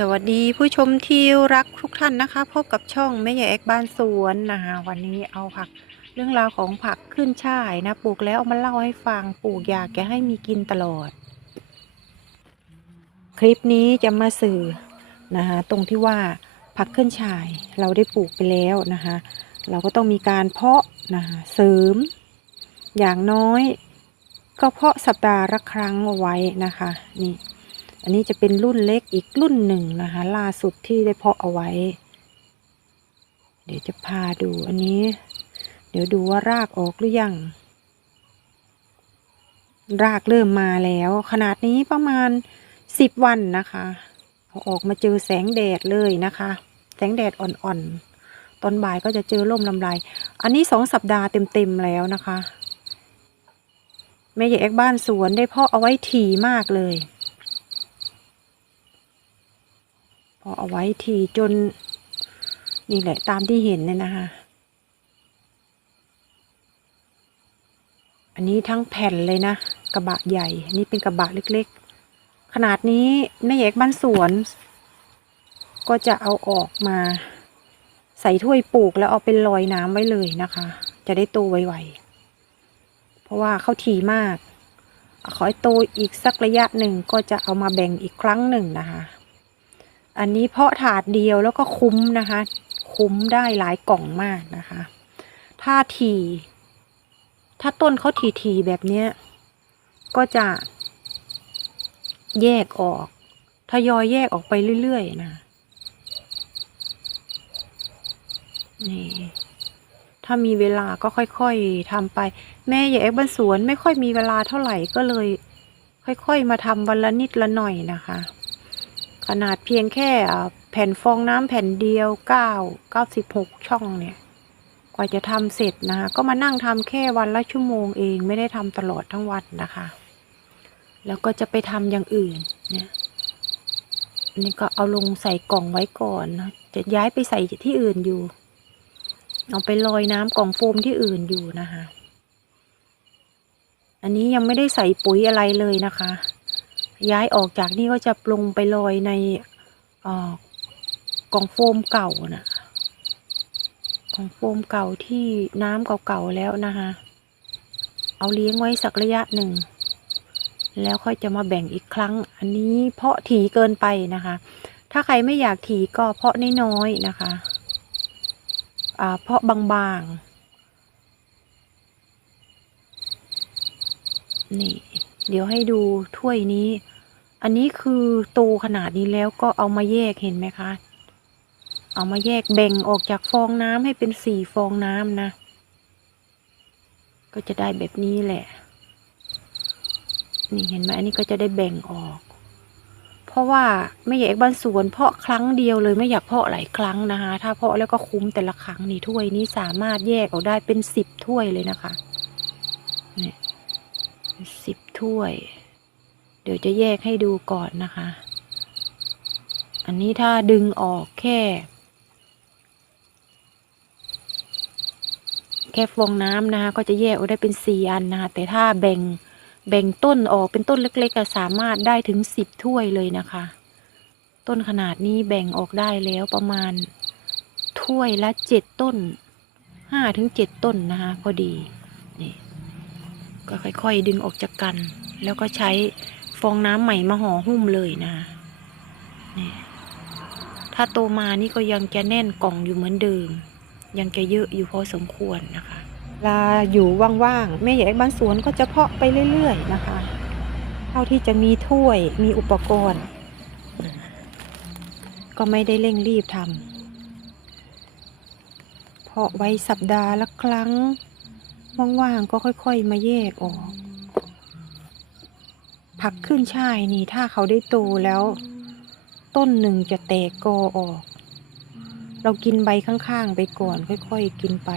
สวัสดีผู้ชมที่รักทุกท่านนะคะ พบกับช่องแม่ใหญ่เอกบ้านสวนนะคะวันนี้เอาผักเรื่องราวของผักขึ้นช่ายนะปลูกแล้วเอามาเล่าให้ฟังปลูกอยากจะให้มีกินตลอด คลิปนี้จะมาสื่อนะคะตรงที่ว่าผักขึ้นช่ายเราได้ปลูกไปแล้วนะคะเราก็ต้องมีการเพาะนะคะเสริม อย่างน้อย ก็เพาะสัปดาห์ละครั้งเอาไว้นะคะนี่ อันนี้จะเป็นรุ่นเล็กอีกรุ่นหนึ่งนะคะ ล่าสุดที่ได้เพาะเอาไว้ เดี๋ยวจะพาดูอันนี้ เดี๋ยวดูว่ารากออกหรือยัง รากเริ่มมาแล้ว ขนาดนี้ประมาณสิบวันนะคะเอาออกมาเจอแสงแดดเลยนะคะ แสงแดดอ่อนๆ ตอนบ่ายก็จะเจอร่มลำไรอันนี้สองสัปดาห์เต็มๆแล้วนะคะแม่ใหญ่เอกบ้านสวนได้เพาะเอาไว้ถี่มากเลย พอเอาไว้ทีจน นี่แหละตามที่เห็นเนี่ยนะคะ อันนี้ทั้งแผ่นเลยนะ กระบะใหญ่นนี้เป็นกระบะเล็กๆ ขนาดนี้แม่แยกบ้านสวน ก็จะเอาออกมา ใส่ถ้วยปลูกแล้วเอาเป็นลอยน้ำไว้เลยนะคะ จะได้โตไวๆ เพราะว่าเขาถี่มาก ขอให้โตอีกสักระยะหนึ่งก็จะเอามาแบ่งอีกครั้งหนึ่งนะคะ อันนี้เพาะถาดเดียวแล้วก็คุ้มนะคะ คุ้มได้หลายกล่องมากนะคะ ถ้าทีถ้าต้นเขาทีทีๆแบบเนี้ยก็จะแยกออกทยอยแยกออกไปเรื่อยๆนะนี่ถ้ามีเวลาก็ค่อยๆทำไป แม่ใหญ่เอ็กบ้านสวนไม่ค่อยมีเวลาเท่าไหร่ก็เลย ค่อย ๆ มาทำวันละนิดละหน่อยนะคะ ขนาดเพียงแค่แผ่นฟองน้ำแผ่นเดียวเก้าเก้าสิบหกช่องเนี่ย กว่าจะทำเสร็จนะคะก็มานั่งทำแค่วันละชั่วโมงเองไม่ได้ทำตลอดทั้งวันนะคะ แล้วก็จะไปทำอย่างอื่นเนี่ยอันนี้ก็เอาลงใส่กล่องไว้ก่อนนะจะย้ายไปใส่ที่อื่นอยู่ เอาไปลอยน้ำกล่องโฟมที่อื่นอยู่นะคะ อันนี้ยังไม่ได้ใส่ปุ๋ยอะไรเลยนะคะ ย้ายออกจากนี่ก็จะลงไปลอยในอกองโฟมเก่านะกองโฟมเก่าที่น้ำเก่าๆแล้วนะคะเอาเลี้ยงไว้สักระยะหนึ่ง แล้วค่อยจะมาแบ่งอีกครั้ง อันนี้เพาะถี่เกินไปนะคะ ถ้าใครไม่อยากถี่ก็เพาะน้อยๆนะคะอ่าเพาะบางๆ นี่ เดี๋ยวให้ดูถ้วยนี้ อันนี้คือโตขนาดนี้แล้วก็เอามาแยกเห็นไหมคะ เอามาแยกแบ่งออกจากฟองน้ำให้เป็นสี่ฟองน้ำนะ ก็จะได้แบบนี้แหละ นี่เห็นไหมอันนี้ก็จะได้แบ่งออก เพราะว่าไม่อยากบ้านสวนเพาะครั้งเดียวเลยไม่อยากเพาะหลายครั้งนะคะ ถ้าเพาะแล้วก็คุ้มแต่ละครั้งนี่ถ้วยนี้สามารถแยกออกได้เป็นสิบถ้วยเลยนะคะนี่สิบถ้วย เดี๋ยวจะแยกให้ดูก่อนนะคะ อันนี้ถ้าดึงออกแค่ แค่ฟองน้ำนะคะ ก็จะแยกออกได้เป็นสี่อันนะคะ แต่ถ้าแบ่งแบ่งต้นออกเป็นต้นเล็กๆก็สามารถได้ถึงสิบถ้วยเลยนะคะ ต้นขนาดนี้แบ่งออกได้แล้วประมาณถ้วยละเจ็ดต้นห้าถึงเจ็ดต้นนะคะ พอดีนี่ก็ค่อยๆดึงออกจากกัน แล้วก็ใช้ องน้ำใหม่มาห่อหุ้มเลยนะคะนี่ถ้าโตมานี่ก็ยังจะแน่นกล่องอยู่เหมือนเดิม ยังจะเยอะอยู่พอสมควรนะคะลาอยู่ว่างๆแม่ใหญ่บ้านสวนก็จะเพาะไปเรื่อยๆนะคะ เท่าที่จะมีถ้วยมีอุปกรณ์ ก็ไม่ได้เร่งรีบทำเพาะไว้สัปดาห์ละครั้งว่างๆก็ค่อยๆมาแยกออก ผักขึ้นช่ายนี่ถ้าเขาได้โตแล้ว ต้นหนึ่งจะแตกกอออก เรากินใบข้างๆไปก่อน ค่อยๆกินไป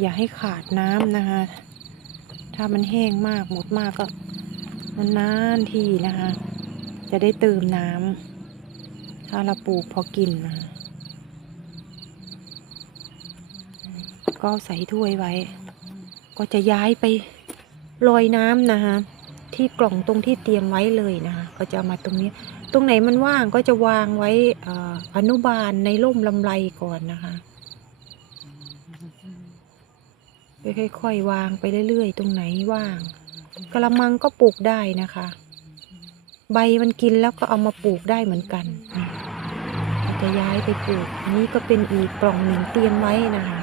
อย่าให้ขาดน้ำนะคะ ถ้ามันแห้งมากหมดมากก็มันนานๆทีนะคะ จะได้เติมน้ำถ้าเราปลูกพอกินนะก็ใส่ถ้วยไว้ ก็จะย้ายไปลอยน้ำนะคะ ที่กล่องตรงที่เตรียมไว้เลยนะคะก็จะเอามาตรงนี้ ตรงไหนมันว่างก็จะวางไว้ออนุบาลในร่มลำไรก่อนนะคะค่อยๆวางไปเรื่อยๆ ตรงไหนว่างกระมังก็ปลูกได้นะคะ ใบมันกินแล้วก็เอามาปลูกได้เหมือนกันเราจะย้ายไปปลูกอันนี้ก็เป็นอีกกล่องหนึ่งเตรียมไว้นะคะ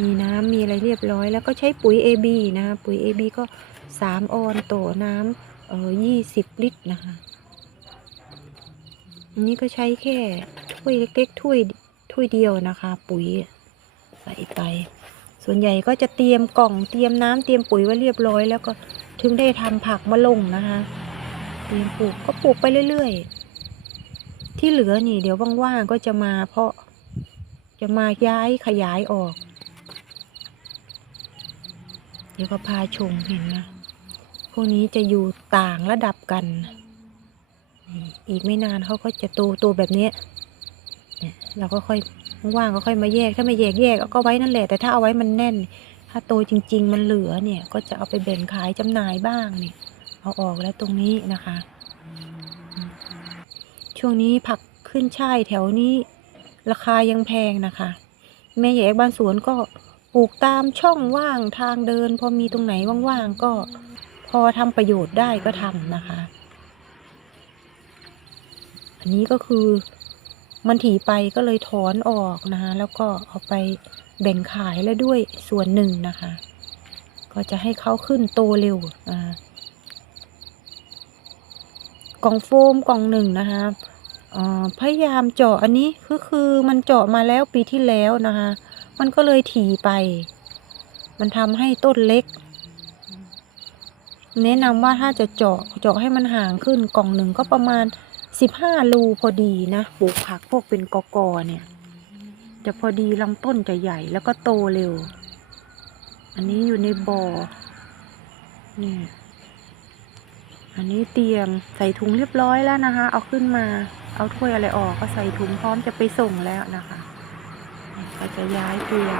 มีน้ำมีอะไรเรียบร้อย แล้วก็ใช้ปุ๋ย AB นะคะปุ๋ย AB ก็ สามออนต่อน้ำเออยี่สิบลิตรนะคะอันนี้ก็ใช้แค่ถ้วยเล็กๆถ้วยถ้วยเดียวนะคะ ปุ๋ยใส่ไป ส่วนใหญ่ก็จะเตรียมกล่องเตรียมน้ำเตรียมปุ๋ยไว้เรียบร้อยแล้วก็ถึงได้ทำผักมาลงนะคะเตรียมปลูกก็ปลูกไปเรื่อยๆ ที่เหลือนี่เดี๋ยวว่างๆก็จะมาเพราะจะมาย้ายขยายออก เดี๋ยวก็พาชมเห็นนะ วกนี้จะอยู่ต่างระดับกัน อีกไม่นานเขาก็จะโตโตแบบนี้เราก็ค่อยว่างก็ค่อยมาแยกถ้าไม่แยกแยกก็ไว้นั่นแหละแต่ถ้าเอาไว้มันแน่น ถ้าโตจริง ๆ มันเหลือเนี่ย ก็จะเอาไปแบ่งขายจำหน่ายบ้างเนี่ย เอาออกแล้วตรงนี้นะคะ ช่วงนี้ผักขึ้นช่ายแถวนี้ ราคายังแพงนะคะ แม่ใหญ่บ้านสวนก็ปลูกตามช่องว่างทางเดิน พอมีตรงไหนว่างๆก็ พอทำประโยชน์ได้ก็ทำนะคะ อันนี้ก็คือมันถีไปก็เลยถอนออกนะคะ แล้วก็เอาไปแบ่งขายแล้วด้วยส่วนหนึ่งนะคะ ก็จะให้เขาขึ้นโตเร็วอ่ากล่องโฟมกล่องหนึ่งนะคะพยายามเจาะอันนี้ก็คือมันเจาะมาแล้วปีที่แล้วนะคะ มันก็เลยถี่ไป มันทำให้ต้นเล็ก แนะนำว่าถ้าจะเจาะเจาะให้มันห่างขึ้นกล่องหนึ่งก็ประมาณสิบห้ารูพอดีนะปลูกผักพวกเป็นกอกอเนี่ย จะพอดีลำต้นจะใหญ่แล้วก็โตเร็ว อันนี้อยู่ในบ่อเนี่ยอันนี้เตรียมใส่ถุงเรียบร้อยแล้วนะคะ เอาขึ้นมาเอาถ้วยอะไรออกก็ใส่ถุงพร้อมจะไปส่งแล้วนะคะ ก็จะย้ายเตรียม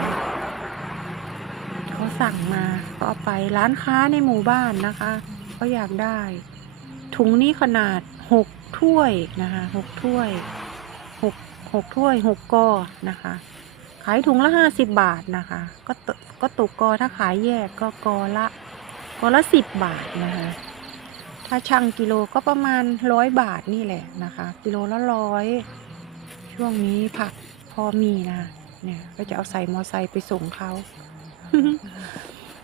เขาสั่งมาก็เอาไปร้านค้าในหมู่บ้านนะคะเขาอยากได้ ถุงนี้ขนาดหกถ้วยนะคะหกถ้วยหกหกถ้วยหกกอนะคะ ขายถุงละห้าสิบบาทนะคะ ก็ก็ตกกอถ้าขายแยกก็กอละกอละสิบบาทนะคะ ถ้าช่างกิโลก็ประมาณร้อยบาทนี่แหละนะคะ กิโลละร้อยช่วงนี้ผักพอมีนะเนี่ยก็จะเอาใส่มอไซค์ไปส่งเขา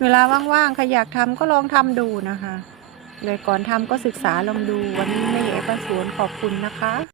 เวลาว่างๆใครอยากทำก็ลองทำดูนะคะเลยก่อนทำก็ศึกษาลองดูวันนี้แม่ใหญ่บ้านสวนขอบคุณนะคะ